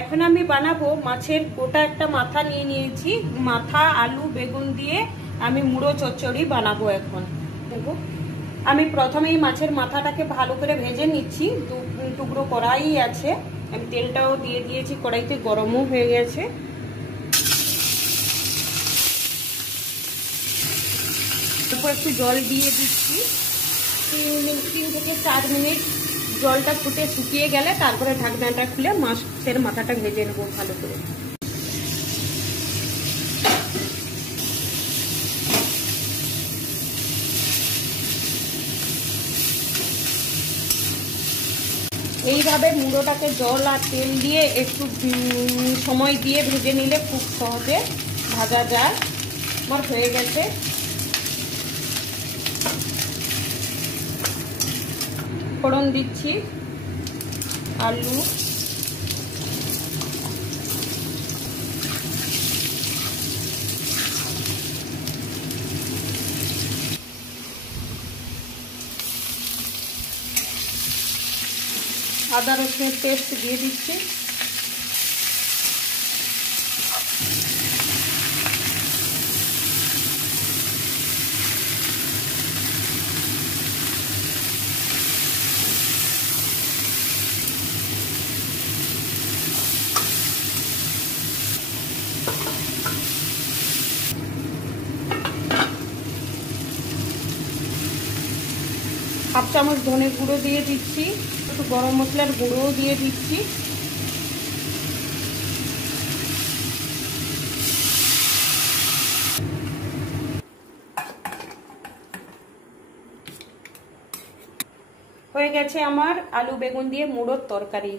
এখন আমি বানাবো মাছের গোটা একটা মাথা নিয়ে নিয়েছি। মাথা আলু বেগুন দিয়ে আমি মুড়ো চচ্চড়ি বানাবো। এখন দেখো আমি প্রথমেই মাছের মাথাটাকে ভালো করে ভেজে নিচ্ছি। টুকরো কড়াই আছে, আমি তেলটাও দিয়ে দিয়েছি, কড়াইতে গরমও হয়ে গেছে। তারপর একটু জল দিয়ে দিচ্ছি, 3 থেকে 4 মিনিট জলটা ফুটে শুকিয়ে গেলে তারপরে ঢাকনাটা খুলে মাছের মাথাটা ভেজে নেবো ভালো করে। এইভাবে মুড়োটাকে জল আর তেল দিয়ে একটু সময় দিয়ে ভেজে নিলে খুব সহজে ভাজা যায়। আমার হয়ে গেছে। ফোড়ন দিচ্ছি আলু, আদা রসুনের পেস্ট দিয়ে দিচ্ছি, হাফ চামচ ধনে গুঁড়ো দিয়ে দিচ্ছি, একটু গরম মশলার গুঁড়োও দিয়ে দিচ্ছি। হয়ে গেছে আমার আলু বেগুন দিয়ে মুড়োর তরকারি।